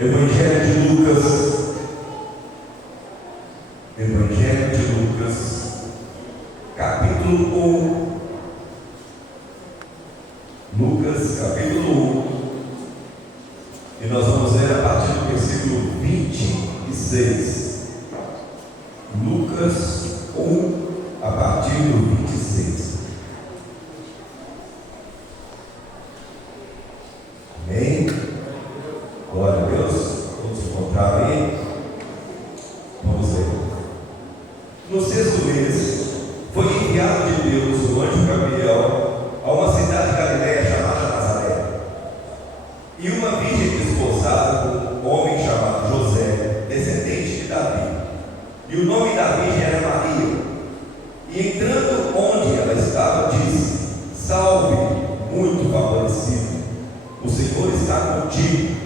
Evangelho de Lucas, Evangelho de Lucas, capítulo 1. Lucas, capítulo 1. E nós vamos ler a partir do versículo 26. Lucas 1, a partir do 26. Amém? Glória a Deus. Vamos encontrar aí. Vamos ler. No sexto mês, foi enviado de Deus o anjo Gabriel a uma cidade de Galiléia chamada Nazaré, e uma virgem desposada com um homem chamado José, descendente de Davi, e o nome da virgem era Maria. E entrando onde ela estava, disse: Salve, muito favorecida, o Senhor está contigo,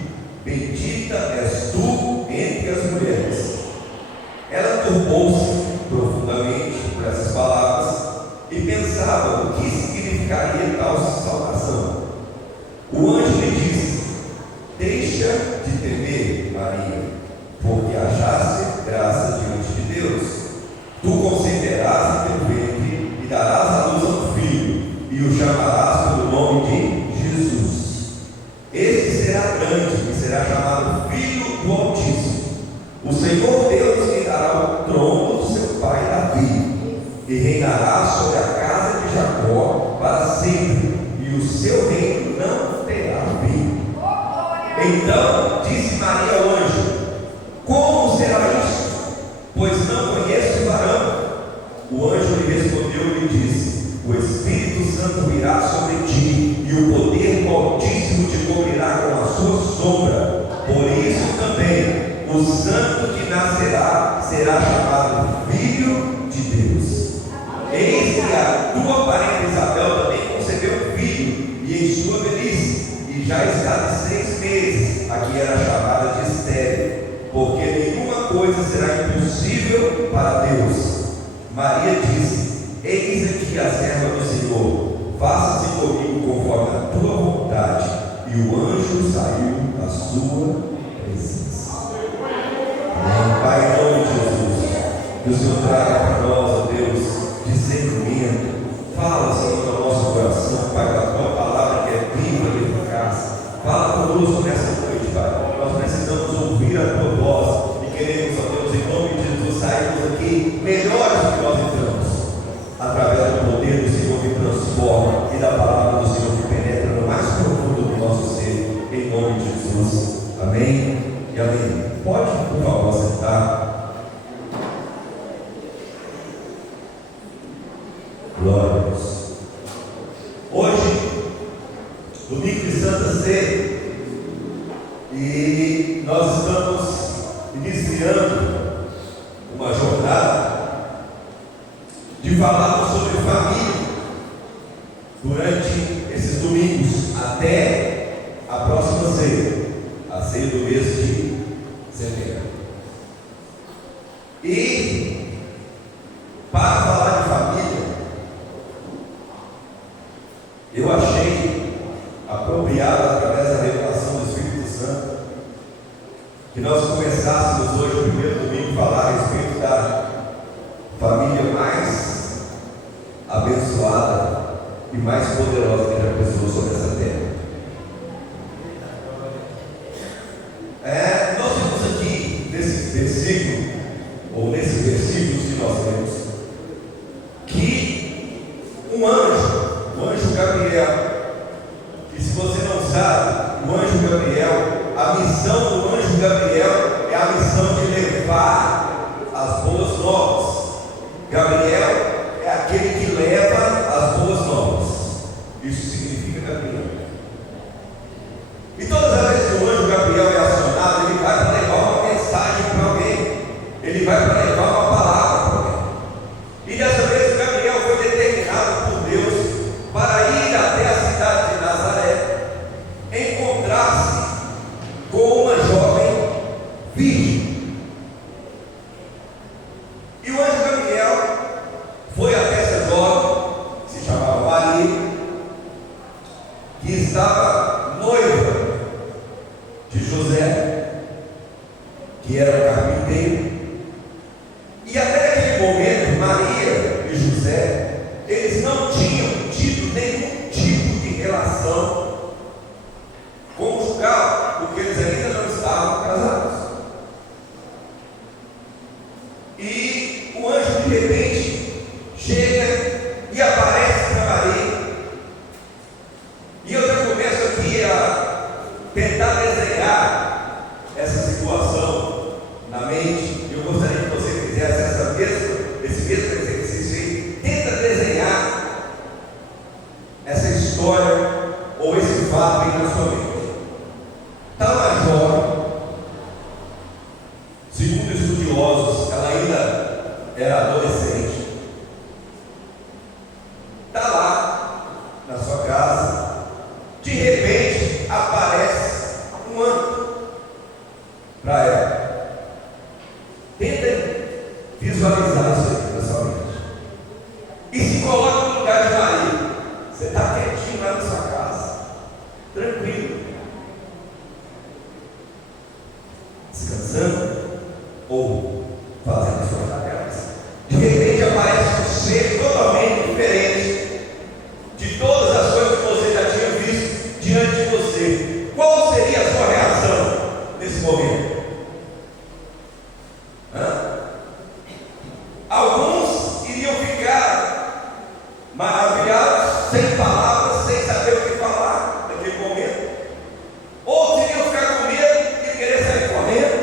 bendita és tu entre as mulheres. Ela turbou-se profundamente por essas palavras e pensava o que significaria tal saudação. O anjo lhe disse: Deixa de temer, Maria, porque achaste graça diante de Deus. Tu conceberás em teu ventre e darás à luz a um filho, e o chamarás pelo nome de Jesus. Este será grande e será chamado Filho do Altíssimo. O Senhor Deus lhe dará o trono do seu pai Davi, e reinará sobre a casa de Jacó para sempre, e o seu reino não terá fim. Então disse Maria ao anjo: Como será isso? Pois não conheço varão. O anjo lhe respondeu e lhe disse: O Espírito Santo virá sobre ti, e o poder do Altíssimo te cobrirá com a sua sombra. Por isso também o santo que nascerá será chamado Filho de Deus. Eis que a tua parenta Isabel também concebeu um filho, e em sua velhice, e já está de 6 meses, a que era chamada de estéril, porque nenhuma coisa será impossível para Deus. Maria disse: Eis aqui a serva do Senhor, faça-se comigo conforme a tua vontade. E o anjo saiu da sua presença. Pai, em nome de Jesus, que o Senhor traga para nós, ó Deus, discernimento. Fala, Senhor, no nosso coração, Pai, da tua palavra que é viva e eficaz. Fala conosco nessa noite, Pai. Nós precisamos ouvir a tua voz e queremos, ó Deus, em nome de Jesus, sairmos aqui melhores do que nós entramos, através do poder do Senhor que transforma e da palavra do Senhor que penetra no mais profundo do nosso ser, em nome de Jesus. Amém e amém. Pode, por favor, sentar. Glória a Deus. Hoje, domingo de Santa Ceia, e nós estamos iniciando uma jornada de falar sobre família durante esses domingos até a próxima ceia, a ceia do mês de setembro. E para falar de família, eu achei apropriado, através da revelação do Espírito Santo, que nós começássemos hoje, o primeiro domingo, a falar a respeito da família mais abençoada e mais poderosa que já pessoa sobre essa terra. Nós vemos aqui nesse versículo, ou nesses versículos que nós lemos, que o anjo Gabriel, e se você não sabe, o anjo Gabriel, a missão do anjo Gabriel é a missão de levar as boas novas. Gabriel é aquele que leva as boas novas. Isso significa Gabriel. E todas as vezes que o anjo Gabriel é acionado, ele vai para levar uma mensagem para alguém, ele vai para levar uma palavra para alguém. E dessa vez Gabriel foi determinado por Deus para ir até a cidade de Nazaré, encontrar-se com uma jovem virgem. E o anjo Gabriel foi até essa jovem, se chamava Maria, que estava noiva de José, tentar desenhar essa situação na mente. Eu gostaria que você fizesse esse mesmo exercício aí. Tenta desenhar essa história ou esse fato aí na sua mente. Está uma jovem, segundo estudiosos, ela ainda era adolescente. Está lá na sua casa, de repente aparece um anjo para ela. Tenta visualizar isso aí na sua mente e se coloca no lugar de Maria. Você está quietinho lá na sua casa, tranquilo, descansando ou fazendo as suas tarefas. De repente aparece um ser totalmente diferente de todas as coisas que você já tinha visto diante de você. Qual seria a sua reação nesse momento? Alguns iriam ficar maravilhados, sem palavras, sem saber o que falar naquele momento. Outros iriam ficar com medo e querer sair correndo,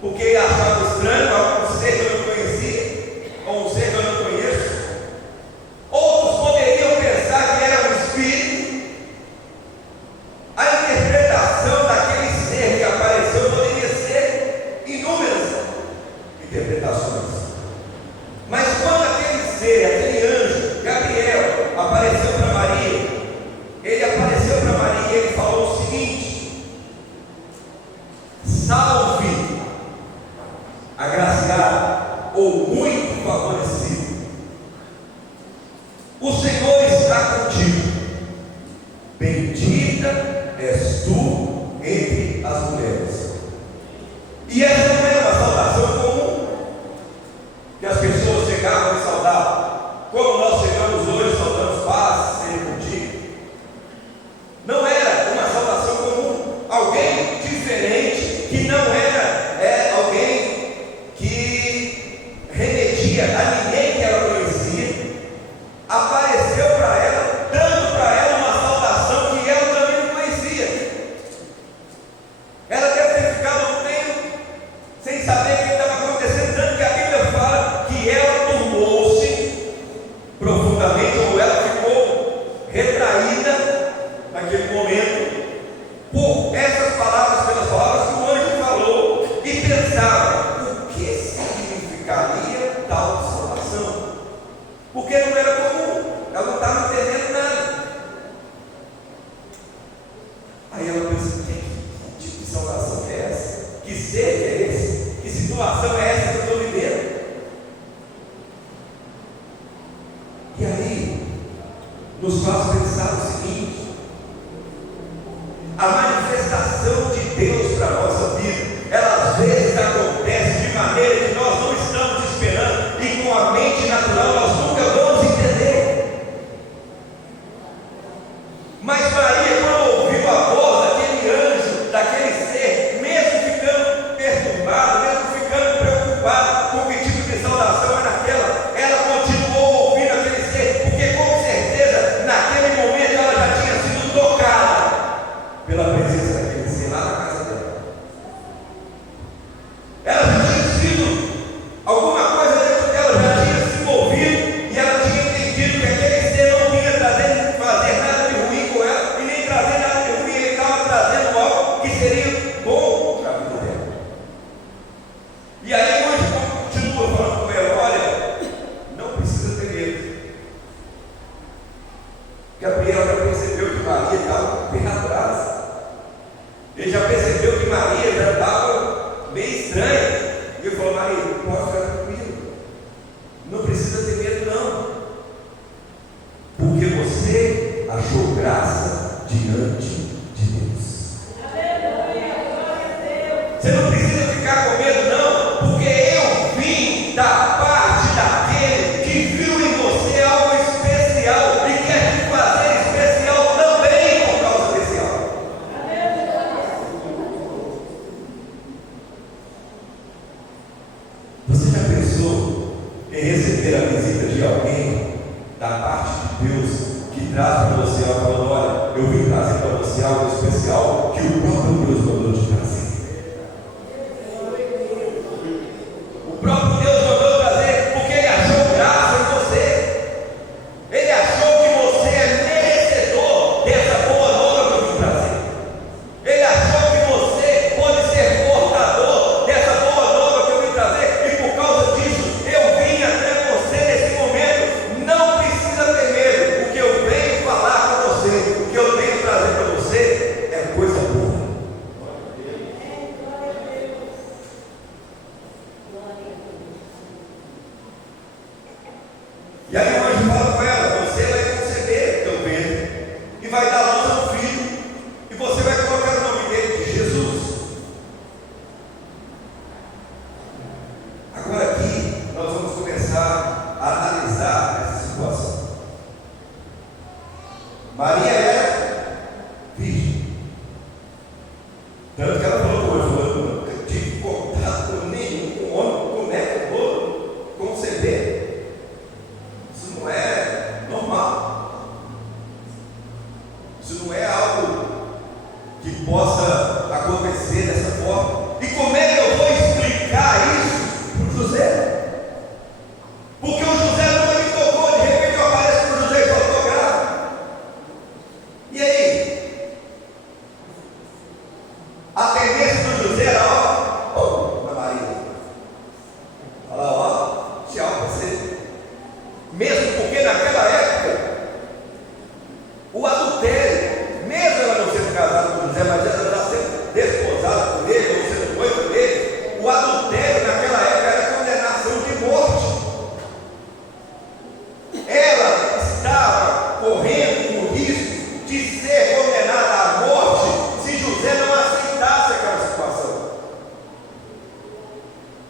porque achavam estranho algum ser que eu não conhecia, ou um ser que eu não conheço. Outros poderiam pensar que era um espírito. A interpretação daquele ser que apareceu poderia ser inúmeras interpretações. Mas quando aquele ser, aquele anjo, Gabriel, apareceu para Maria, ele apareceu para Maria e ele falou o seguinte: salve, agraciada ou muito favorecida, o Senhor está contigo, bendita és tu entre as mulheres. E essa não era uma saudação comum que as pessoas chegavam e saudavam, como nós chegamos hoje, saudamos paz, seja contigo. Não era uma saudação comum. Alguém diferente, que não era alguém que remetia a ninguém que ela conhecia, apareceu para ela, dando para ela uma saudação que ela também não conhecia. Ela deve ter ficado um tempo sem saber o que estava acontecendo, tanto que a Bíblia fala que ela turbou-se profundamente, ou ela ficou retraída naquele momento por essas palavras, pelas palavras que o anjo falou, e pensava: o que significaria tal salvação? Porque não era comum, ela não estava entendendo nada. Aí ela pensa: que tipo de salvação é essa? Que ser é esse? Que situação é essa que eu estou vivendo? E aí nos faz pensar o seguinte: a manifestação de Deus para a nossa vida, ela às vezes acontece de maneira que nós não estamos esperando, e com a mente natural nós nunca vamos entender. Mas Maria, quando ouviu a voz daquele anjo, daquele ser, mesmo ficando perturbada, mesmo ficando preocupada com que tipo de saudação era aquela, ela continuou ouvindo aquele ser, porque com certeza naquele momento ela já tinha sido tocada pela presença daquele ser lá na casa dela. Ela já tinha sido, alguma coisa dentro dela já tinha se movido, e ela tinha entendido que aquele ser não vinha fazer nada de ruim com ela, e nem trazer nada de ruim, ele estava trazendo algo que seria bom para a vida dela. E aí o anjo continua falando com ela: olha, não precisa ter medo. Gabriel já percebeu que Maria estava bem atrás. Ele já percebeu que Maria já estava meio estranha. E ele falou: Maria, pode ficar tranquilo, não precisa ter medo não, porque você achou graça diante de Deus. Você não precisa ficar com medo não, porque eu vim da parte daquele que viu em você algo especial e quer te fazer especial também por causa desse algo. Você já pensou em receber a visita de alguém da parte de Deus, que traz para você algo, falando: olha, eu vim trazer para você algo especial? especial que o próprio Deus mandou te trazer. O próprio Deus mandou trazer porque Ele achou graça em você. Ele achou que você é merecedor dessa boa nova que eu vim trazer. Ele achou que você pode ser portador dessa boa nova que eu vim trazer. E por causa disso, eu vim até você nesse momento. Não precisa ter medo. O que eu venho falar com você, o que eu venho trazer para você é coisa boa. E aí o anjo fala com ela: você vai conceber teu ventre e vai dar luz a um filho, e você vai colocar o nome dele de Jesus. Agora aqui nós vamos começar a analisar essa situação. Maria era virgem, tanto que ela falou com o anjo: eu nunca tive contato com nenhum homem, como é que eu vou conceber? Isso não é normal. Isso não é algo que possa acontecer dessa forma. E como é que eu vou explicar isso para o José? Porque o José nunca me tocou. De repente eu apareço para o José e falo: estou grávida. E aí? A tendência do José era: ó, na Maria. Fala: ó, tchau para você. Mesmo porque naquela época, o adultério, mesmo ela não sendo casada com José, mas ela já sendo desposada por ele, ou sendo noiva dele, o adultério naquela época era condenação de morte. Ela estava correndo o risco de ser condenada à morte se José não aceitasse aquela situação.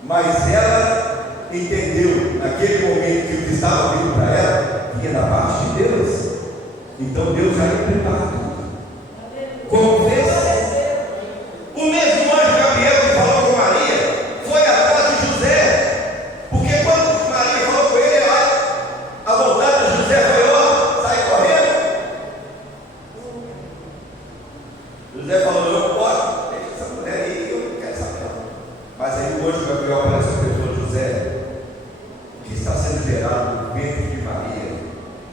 Mas ela entendeu naquele momento que o que estava vindo para ela vinha da parte de Deus. Então Deus já ia preparar tudo. Como fez? O mesmo anjo Gabriel que falou com Maria foi atrás de José, porque quando Maria falou com ele, a vontade de José foi: ó, sai correndo. José falou: não pode, deixa essa mulher aí, eu não quero saber. Mas aí o anjo Gabriel apareceu e falou: José, o que está sendo gerado no ventre de Maria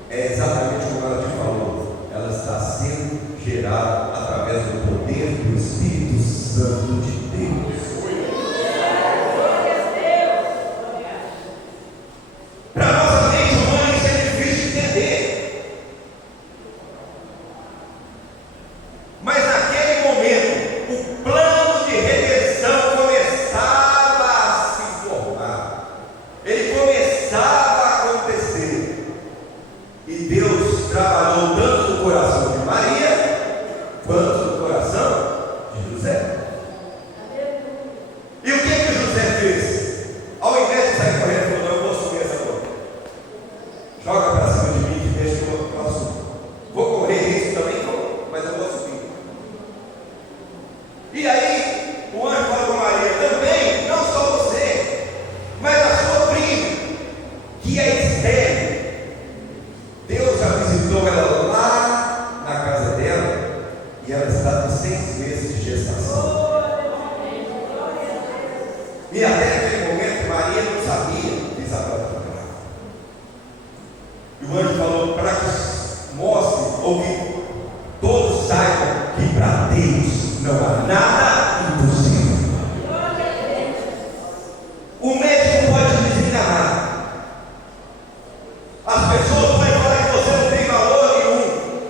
é exatamente como ela te falou. Ela está sendo gerada através do poder do Espírito Santo de Deus. Para nossa mente humana isso é difícil de entender. Mas naquele momento, o plano de redenção começava a se formar. Ele começava a acontecer. E Deus trabalhou tanto no coração de Maria, quanto no coração de José. E o que José fez? Ao invés de sair correndo, falou: não, eu vou assumir essa coisa. Joga para cima de mim que deixa que eu assumo. Vou correr risco também, mas eu vou assumir. E aí, o anjo falou com Maria: também, não só você, mas a sua prima, que é estéril. Deus já visitou ela lá na casa dela e ela está com 6 meses de gestação. E até aquele momento Maria não sabia que Isabel estava grávida. E o anjo falou para que mostre, ou que todos saibam que para Deus não há nada impossível. O médico pode desenganar. As pessoas podem falar que você não tem valor nenhum.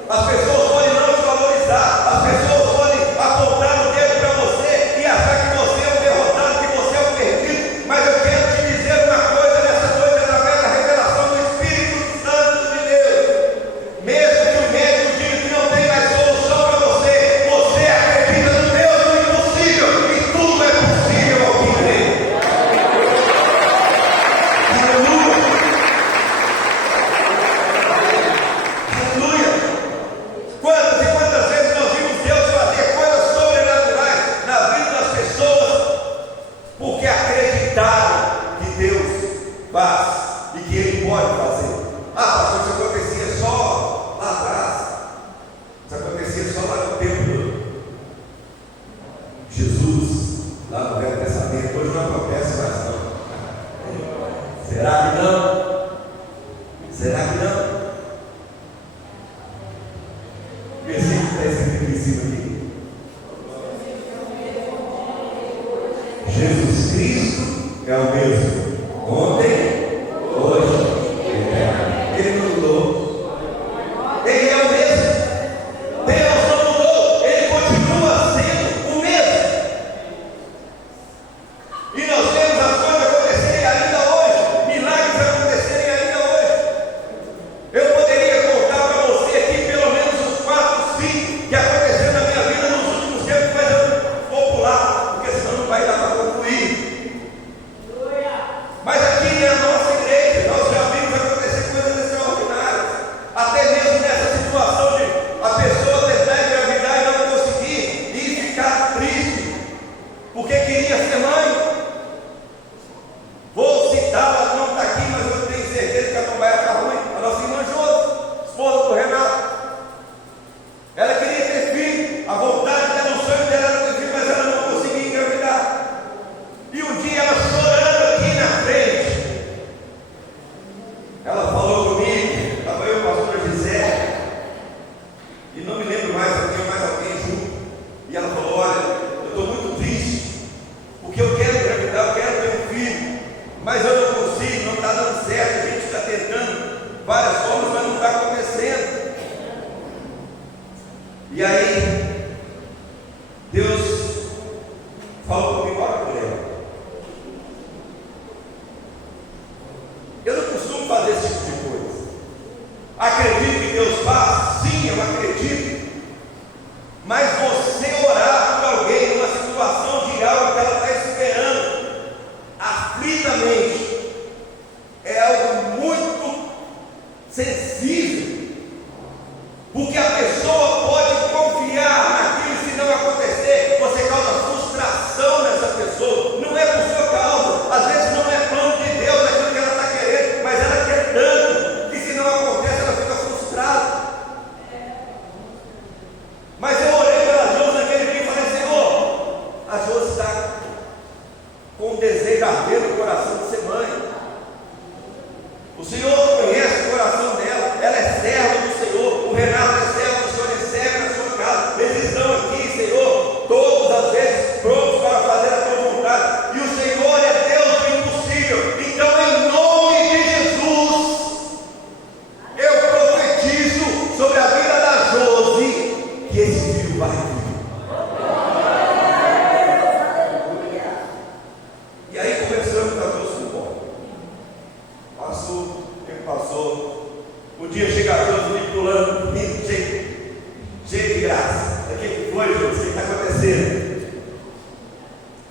As pessoas podem não te valorizar. As pessoas podem apontar o dedo para você e achar que você é um derrotado, que você é um perdido. Mas eu quero te dizer uma coisa nessa noite, através da revelação do Espírito Santo de Deus. Mesmo que o médico diga que não tem mais solução para você, você acredita no Deus do Jesus Cristo é o mesmo ontem, hoje e eternamente. Ele não mudou. Ele é o mesmo. Deus não mudou. Ele continua sendo o mesmo. E nós vemos as coisas acontecerem ainda hoje, milagres acontecerem ainda hoje. Eu poderia contar para você aqui pelo menos uns 4, 5 que aconteceram na minha vida nos últimos tempos, mas eu não vou pular, porque senão não vai dar para concluir. Mas aqui na nossa igreja, nós já vimos acontecer coisas extraordinárias. Até mesmo nessa situação de a pessoa tentar engravidar e não conseguir, e ficar triste, porque queria ser mãe. Vou citar, ela não está aqui, mas eu tenho certeza que ela não vai achar ruim. A nossa irmã Josi, esposa do Renato. Ela queria ter filho, a vontade dela, o sonho dela era ter filho, mas ela não conseguia engravidar. E um dia ela chorando aqui na frente, ela falou comigo, estava eu, a pastora Gisele, e não me lembro mais, se tinha mais alguém junto. E ela falou: olha, eu estou muito triste, porque eu quero engravidar, eu quero ter um filho, mas eu não consigo, não está dando certo, a gente está tentando várias formas, mas não está acontecendo. E aí, Deus falou comigo: olha por ela. Eu não costumo fazer esse tipo de coisa. Acredito que Deus faz? Sim, eu acredito. Mas você orar por alguém numa situação de algo que ela está esperando aflitamente é algo muito sensível, porque a pessoa pode confiar naquilo, e se não acontecer, você causa frustração nessa pessoa. Não é por sua causa, às vezes não é plano de Deus aquilo que ela está querendo, mas ela quer tanto que se não acontece ela fica frustrada. Mas eu orei pela Josi naquele dia e falei: Senhor, a Josi está com um desejo ardente no coração de ser mãe. O Senhor conhece o coração dela, ela é serva do Senhor, o Renato é servo do Senhor, ele serve na sua casa, eles estão aqui, Senhor, todas as vezes prontos para fazer a tua vontade, e o Senhor é Deus do impossível. Então, em nome de Jesus, eu profetizo sobre a vida da Josi que esse filho vai vir. E aí começamos com a Josi no bom. Passou, o tempo passou. Um dia chega a Josi me pulando, cheio de graça. O que foi, Josi? O que está acontecendo?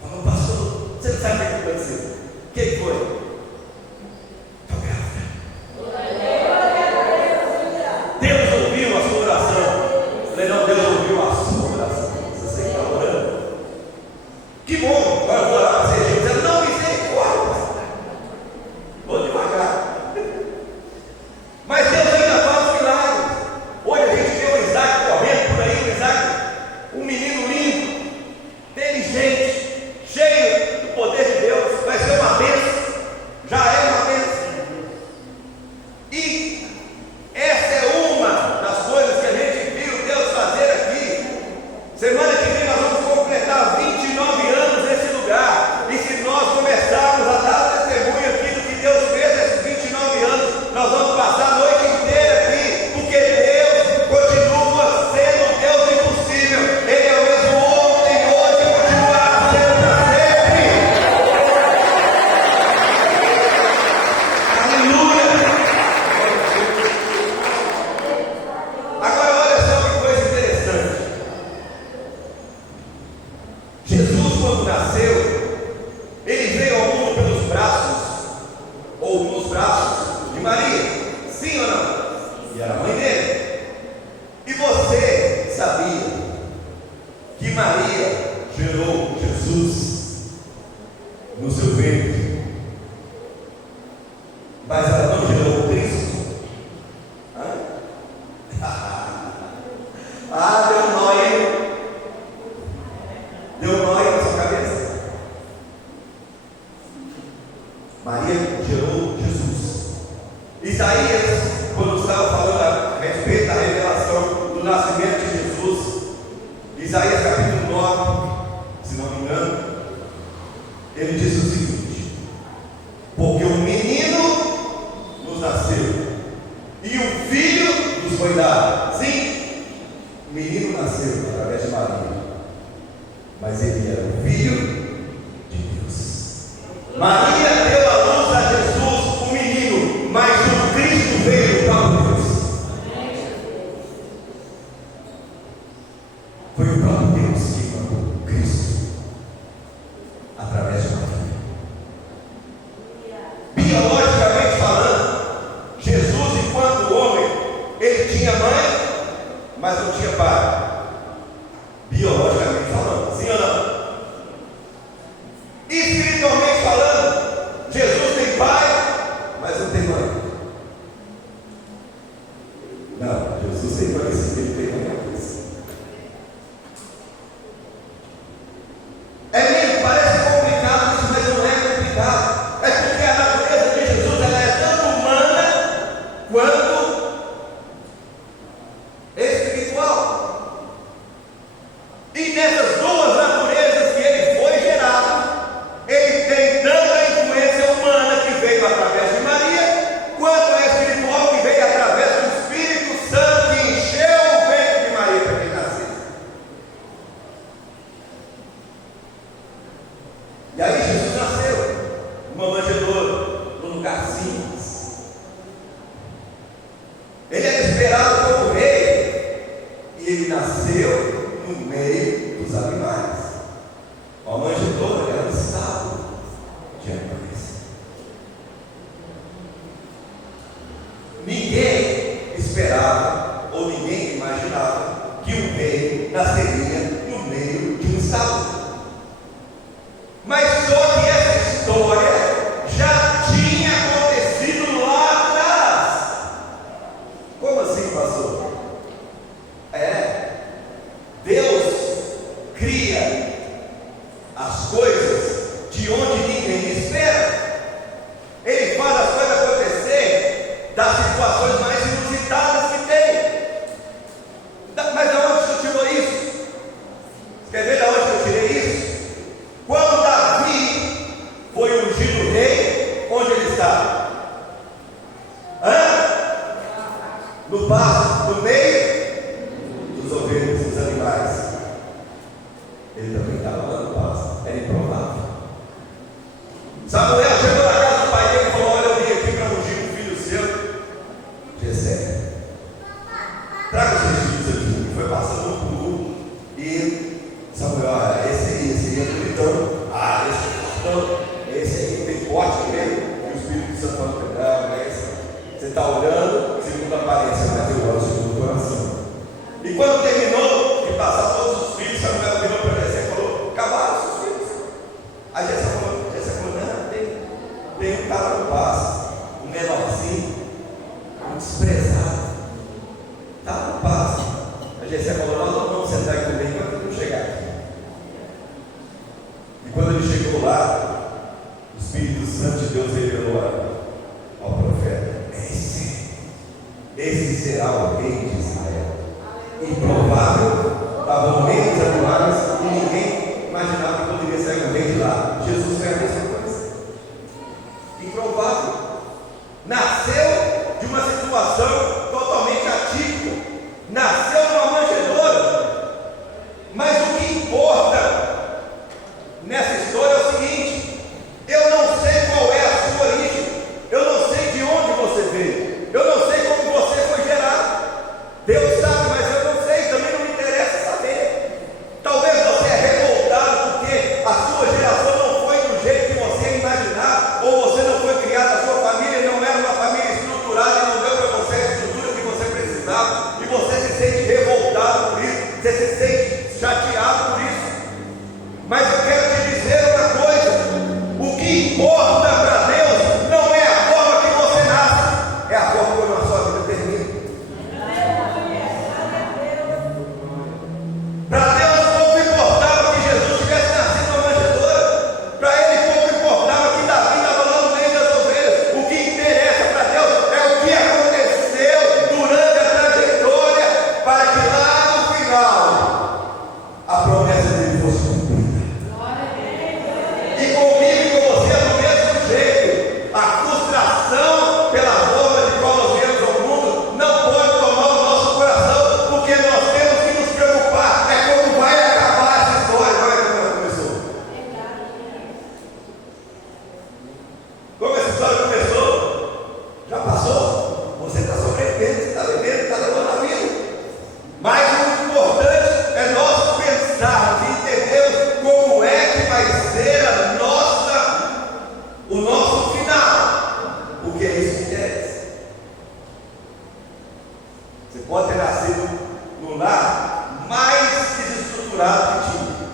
Falou: pastor, você não sabe o que está acontecendo. O que foi? Estou grávida. Deus ouviu a sua oração. Eu falei: não, Deus ouviu a sua oração. Você está orando. Que bom, agora eu vou orar para você. Dizendo: não, misericórdia. Vou devagar. Mas Deus ainda faz milagres. Hoje a gente vê o Isaac correndo por aí, o Isaac, um menino lindo, inteligente, cheio do poder de Deus. Vai ser uma bênção. Já é uma bênção. E essa é uma das coisas que a gente viu Deus fazer aqui. Semana que vem nós vamos completar 29 anos nesse lugar. E se nós começarmos a dar testemunho aqui do que Deus fez nesses 29 anos, nós vamos passar a noite inteira aqui, porque Deus continua sendo Deus do impossível. Ele é o mesmo ontem, hoje e continuará sendo para sempre. Aleluia! Agora olha só que coisa interessante. Jesus, quando nasceu, ele veio ao mundo pelos braços, ou nos braços de Maria. Sim ou não? E era a mãe dele. E você sabia que Maria gerou Jesus no seu ventre, mas ela não gerou Cristo? Ah, deu nó aí. Deu nó aí na sua cabeça. Maria gerou Jesus. Isaías, quando estava falando a respeito da revelação do nascimento de Jesus, Isaías capítulo 9, se não me engano, Ele disse o seguinte: porque um menino nos nasceu, e o filho nos foi dado. Sim, o menino nasceu através de Maria, mas ele era o filho de Deus. Maria deu à luz a Jesus, o menino, mas o Cristo veio para o Deus. Foi o próprio Deus que mandou Cristo através de Maria. Biologicamente falando, Jesus, enquanto homem, ele tinha mãe, mas não tinha pai. Biologicamente falando, sim ou não? Espiritualmente falando, Jesus tem pai, mas não tem mãe. Não, Jesus tem mãe, sim, ele tem mãe. Parece complicado isso, mas não é complicado. É porque a natureza de Jesus ela é tanto humana quanto espiritual. E nessas duas naturezas que ele foi gerado, ele tem tanto a influência humana que veio através de Maria, quanto a espiritual que veio através do Espírito Santo que encheu o ventre de Maria para que ele nascesse. E aí Jesus nasceu numa manjedoura, num lugar simples. Ele era esperado como rei, e ele nasceu no meio dos animais. A manjedoura era um estábulo de animais. Ninguém esperava, ou ninguém imaginava, que um rei nasceria no meio de um estábulo. Mas só que essa história já tinha acontecido lá atrás. Como assim, pastor? Deus cria as coisas de onde ninguém espera. Ele faz as coisas acontecer das situações mais inusitadas que tem. Mas de onde você tirou isso? Quer ver de onde eu tirei isso? Quando Davi foi ungido rei, onde ele estava? No pasto, no meio dos ovelhas, dos animais. Ele também estava lá no pasto, era improvável. Samuel chegou na casa do pai dele e falou: olha, eu vim aqui para ungir um filho seu, Jessé. Traga os seus filhos aqui. E foi passando um por um, e Samuel, esse aí é bonitão. Esse aí tem forte mesmo. E o Espírito Santo falou: não, você está olhando segundo a aparência, mas eu olho segundo o coração. E quando terminou de passar todos os filhos, Samuel virou para Jessé e falou: acabaram os seus filhos? Aí Jessé falou: não, tem um cara no pasto, um menorzinho, um desprezado, está no pasto. Aí Jessé falou: nós não vamos sentar aqui também enquanto ele não chegar aqui. E quando ele chegou lá, o Espírito Santo de Deus revelou ao profeta: esse será o rei de Israel. Improvável, estava no meio dos animais e ninguém imaginava que poderia sair um rei de lá. Jesus foi a mesma coisa. Improvável. Nasceu de uma situação totalmente atípica. Nasceu numa manjedoura. Mas o que importa nessa história é o seguinte: eu não sei qual é a sua origem, eu não sei de onde você veio, eu não sei como você foi gerado. Deus sabe, mas eu não sei, também não me interessa saber. Talvez você é revoltado porque a sua geração não foi do jeito que você imaginava, ou você não foi criado, a sua família não era uma família estruturada e não deu para você a estrutura que você precisava, e você se sente revoltado por isso, você se sente chateado por isso. Mas eu quero te dizer uma coisa: o que importa para Deus não é a forma que você nasce, é a forma como a sua vida termina. Para Deus pouco importava que Jesus tivesse nascido numa manjedoura, para Ele pouco importava que Davi estava lá no meio das ovelhas. O que interessa para Deus é o que aconteceu durante a trajetória, para que lá no final a promessa dele fosse cumprida. E comigo tinha.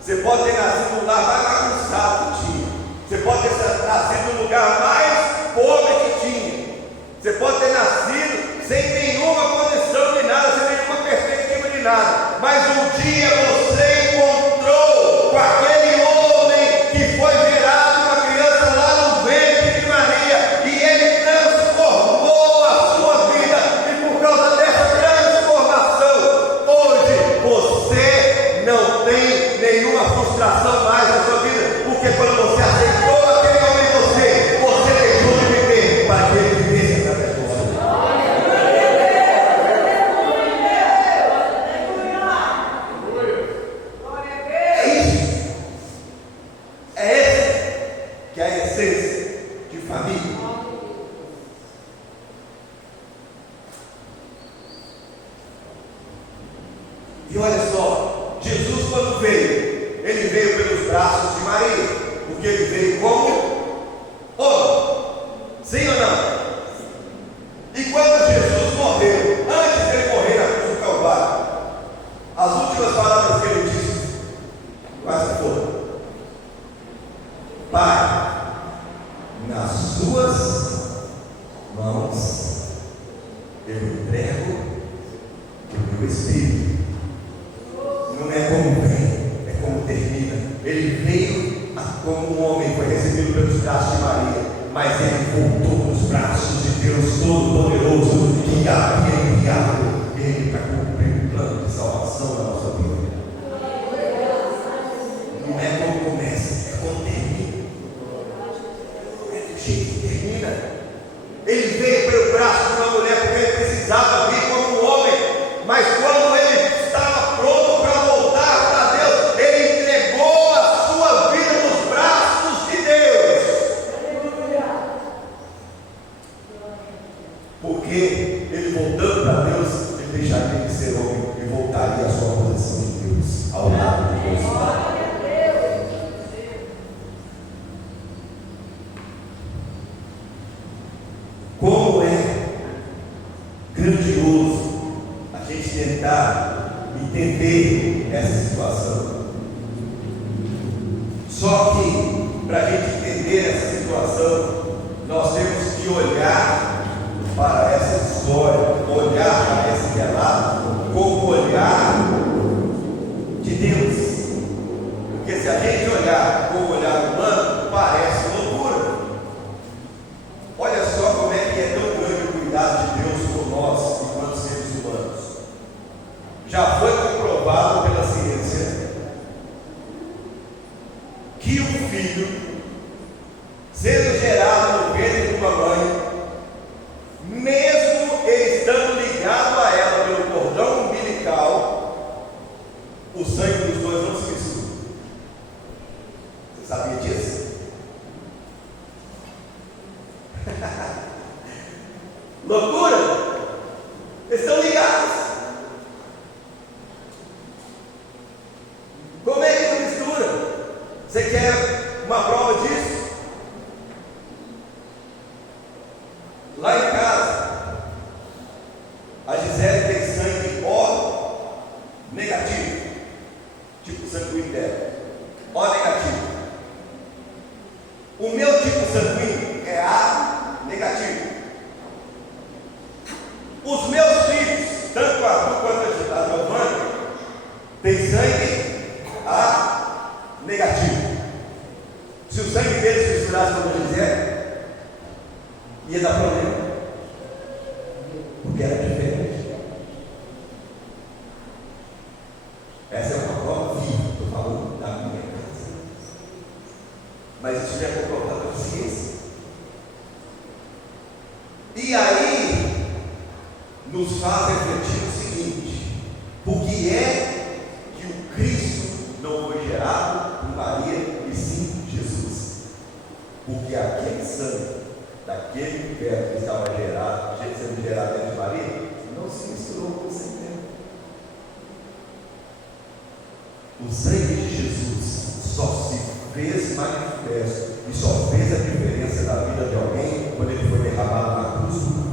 Você pode ter nascido no lar mais bagunçado que tinha. Você pode ter nascido no lugar mais pobre que tinha. Você pode ter nascido sem nenhuma condição de nada, sem nenhuma perspectiva de nada. Mas um dia você encontrou com aquele homem que foi gerado uma criança lá no ventre de Maria, e ele transformou a sua vida. E por causa dessa transformação, hoje você não tem nenhuma frustração mais na sua vida, porque quando você aceitou aquele homem em você deixou de viver para que ele vivesse através de você. É isso. É essa que é a essência de família. E olha só, Jesus quando veio, ele veio pelos braços de Maria, porque ele veio como homem, sim ou não? E quando Jesus morreu, antes de ele morrer na cruz do Calvário, as últimas palavras que ele disse, quais foram? Pai, nas suas mãos eu entrego o meu espírito. Não é como vem, é como termina. Ele veio como um homem, foi recebido pelos braços de Maria, mas ele voltou nos braços de Deus Todo-Poderoso, que havia enviado ele para cumprir o plano de salvação da nossa vida. Não é como começa, é como termina. É do jeito que termina. Ele veio pelo braço de uma mulher porque ele precisava vir como um homem, mas quando ele estava pronto para voltar para Deus, ele entregou a sua vida nos braços de Deus. Porque ele voltando para Deus, ele deixaria de ser homem e voltaria à sua posição de Deus, ao lado de Deus. Como é grandioso a gente tentar entender essa situação. Só que, para a gente entender essa situação, nós temos que olhar para essa história, olhar para esse relato, como olhar de Deus. Porque se a gente olhar como olhar humano, parece loucura. Olha só como é que é tão grande o cuidado de Deus por nós, enquanto seres humanos. Já foi comprovado pela ciência que um filho, sendo gerado no ventre de uma mãe, mesmo ele estando ligado a ela pelo cordão umbilical, o sangue dos dois não se mistura. Você sabia disso? Loucura! Eles estão ligados. Como é que não mistura? Você quer uma prova disso? Lá em casa, a Gisele tem sangue O negativo, tipo sanguíneo dela, O negativo. O meu tipo sanguíneo é A negativo. Os meus filhos, tanto a Arthur quanto a Giovanni, têm sangue A negativo. Se o sangue deles misturasse com o Gisele, ia dar problema, porque era diferente. Essa é uma prova viva, estou falando da minha casa. Mas isso já é comprovado pela ciência. E aí, nos faz refletir o seguinte: por que é que o Cristo não foi gerado por Maria e sim Jesus? Porque aquele sangue daquele feto que estava sendo gerado dentro de Maria não se misturou com o sangue dela. O sangue de Jesus só se fez manifesto e só fez a diferença na vida de alguém quando ele foi derramado na cruz do Calvário.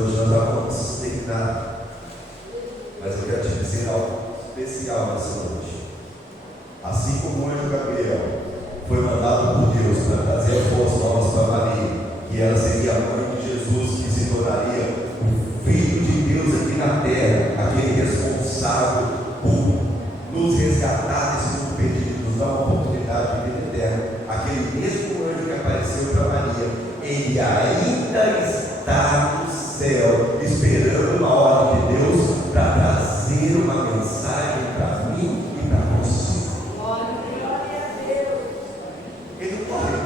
hoje nós vamos terminar. Mas eu quero te dizer algo especial nessa noite. Assim como o anjo Gabriel foi mandado por Deus para trazer as boas novas para Maria, que ela seria a mãe de Jesus, que se tornaria o Filho de Deus aqui na terra, aquele responsável por nos resgatar desse mundo perdido, nos dar uma oportunidade de vida eterna. Aquele mesmo anjo que apareceu para Maria, ele ainda está no céu, esperando uma ordem de Deus para trazer uma mensagem para mim e para você. Ele não morreu.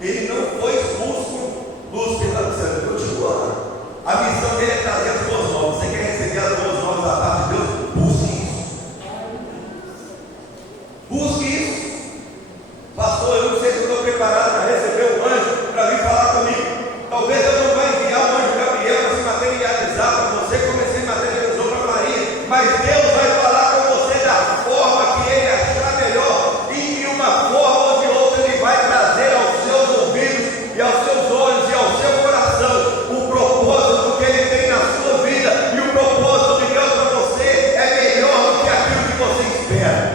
Ele não foi expulso do Espírito Santo. Continua. A missão dele é trazer as boas novas. Você quer receber as boas novas da parte de Deus? Busque isso. Busque isso. Pastor, eu não sei se eu estou preparado para receber um anjo para vir falar comigo. Talvez Deus não vai enviar o anjo Gabriel para se materializar para você, como ele se materializou para Maria. Mas Deus vai falar com você da forma que ele achar melhor. E de uma forma ou de outra ele vai trazer aos seus ouvidos e aos seus olhos e ao seu coração o propósito que ele tem na sua vida. E o propósito de Deus para você é melhor do que aquilo que você espera.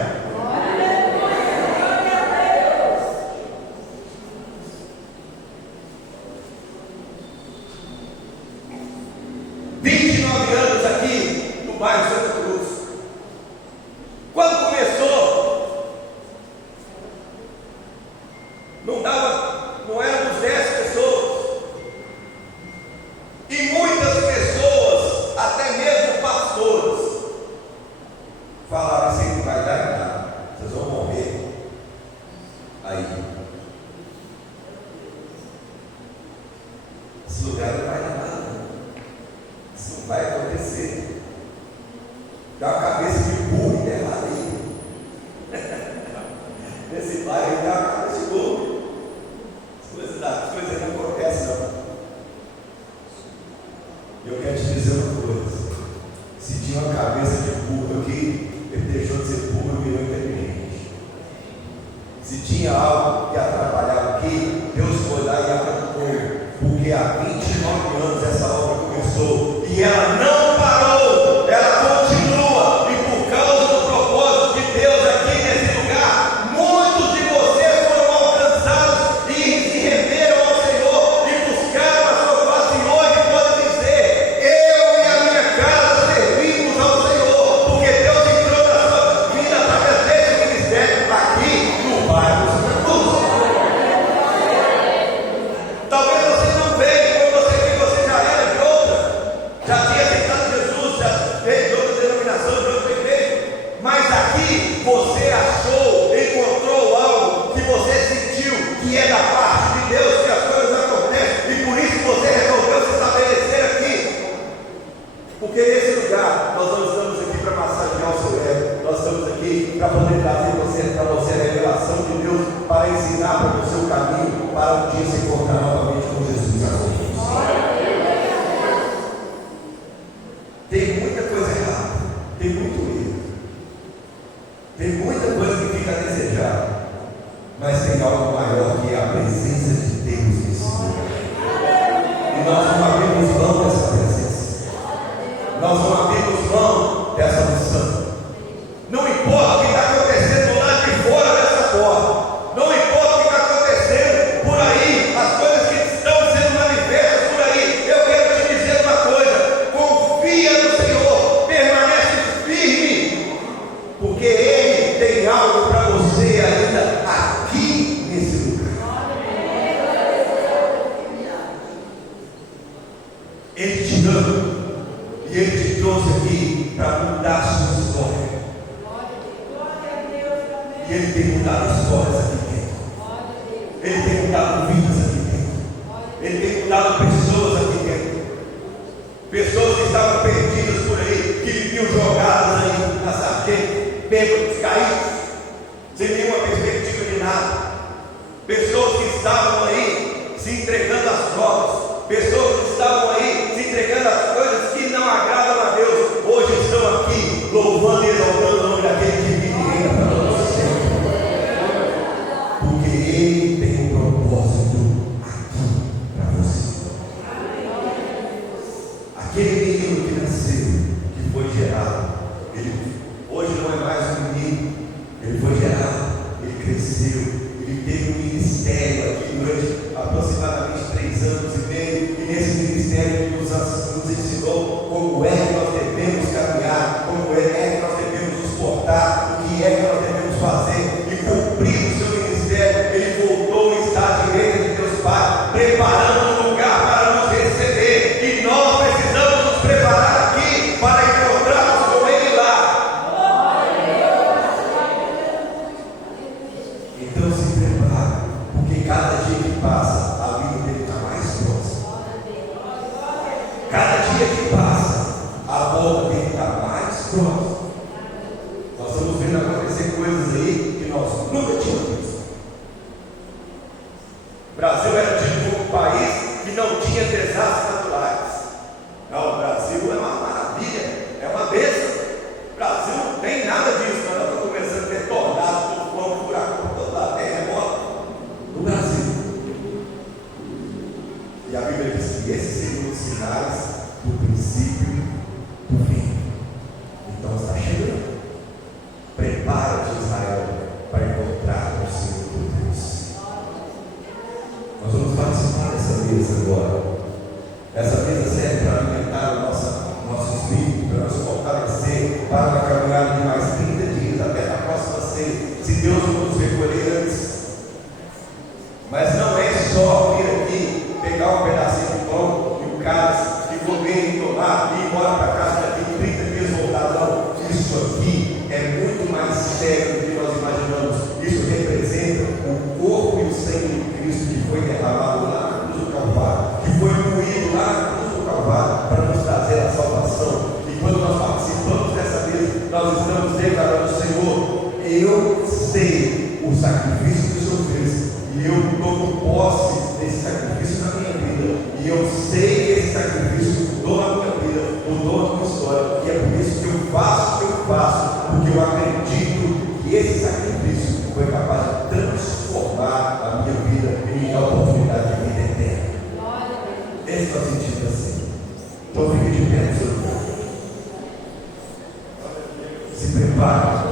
Bairro Santa Cruz. Quando começou, não éramos 10 pessoas, e muitas pessoas, até mesmo pastores, falaram assim: não vai dar em nada, vocês vão morrer aí, esse lugar não vai dar nada, isso não vai acontecer. Dá uma cabeça de burro enterrada aí. Nesse bairro aí dá uma cabeça de burro. As coisas não acontecem, não. E eu quero te dizer uma coisa: se tinha uma cabeça de burro aqui, ele deixou de ser burro e virou inteligente. Se tinha algo que atrapalhava aqui, Deus foi lá e arrancou. Porque há 29 anos essa obra começou e ela não parou, ela continua. Para poder trazer para você a revelação de Deus, para ensinar para o seu caminho, para um dia se encontrar novamente com Jesus. Tem muita coisa errada, tem muito erro, tem muita coisa que fica a desejar, mas tem algo maior que é a presença de Deus nesse lugar. E nós não abrimos mão dessa presença, nós não abrimos mão dessa missão. Não importa o que está acontecendo do lado de fora dessa porta, não importa o que está acontecendo por aí, as coisas que estão sendo manifestas por aí, eu quero te dizer uma coisa: confia no Senhor, permanece firme, porque Ele tem algo para você ainda aqui nesse lugar. Ele te ama e Ele te trouxe aqui para mudar a sua história. E Ele tem mudado histórias aqui dentro. Ele tem mudado vidas aqui dentro. Ele tem mudado pessoas aqui dentro. Pessoas que estavam perdidas por aí, que viviam jogadas aí na sarjeta, bêbados, caídos, sem nenhuma perspectiva de nada. Pessoas que estavam aí se entregando às drogas. Pessoas que estavam aí se entregando às coisas que não agradam a Deus. Hoje estão aqui louvando e exaltando o nome daquele que vive e reina para todos sempre. Porque Ele tem um propósito aqui para você. cresceu, ele teve um ministério aqui durante aproximadamente 3 anos e meio, e nesse ministério ele nos ensinou como é que nós devemos caminhar, como é que nós devemos nos portar, o que é que nós devemos fazer, e cumprir o seu ministério. Ele voltou e está à direita de Deus Pai, preparando um lugar para nos receber, e nós precisamos nos preparar aqui para encontrarmos com Ele lá. Então se prepare, porque cada dia que passa, a vida dele está mais próxima. Cada dia que passa, a volta dele está mais próxima. Nós estamos vendo acontecer coisas aí que nós nunca tínhamos visto. O Brasil era tido como um país que não tinha desastres naturais. Não, o Brasil é uma maravilha, é uma bênção. O Brasil não tem nada disso. Nós estamos começando a ter tornado, tufão, furacão, toda a terremoto no Brasil. E a Bíblia diz que esses seriam os sinais do princípio do fim. Então está chegando. Prepara-te, Israel, para encontrar o Senhor teu Deus. Nós vamos participar dessa mesa agora. Essa mesa serve para alimentar o nosso espírito, para nos fortalecer para uma caminhada de mais 30 dias até a próxima ceia, se Deus não nos recolher antes. Mas não é só vir aqui, pegar um pedacinho de pão e um cálice e comer e tomar e ir embora para casa daqui 30 dias voltar. Não, isso aqui é muito mais sério do que nós imaginamos. Isso representa o corpo e o sangue de Cristo que foi derramado lá na cruz do Calvário, que foi moído lá na cruz do Calvário para nos trazer a salvação. E quando nós participamos dessa mesa, nós estamos declarando: Senhor, eu sei o sacrifício que o Senhor fez, e eu tomo posse desse sacrifício na minha vida, e eu sei que esse sacrifício mudou a minha vida, mudou a minha história, e é por isso que eu faço o que eu faço, porque eu acredito que esse sacrifício foi capaz de transformar a minha vida e me dar a oportunidade de vida eterna. Esse é o sentido assim. Então fique de pé no seu corpo. Se prepare.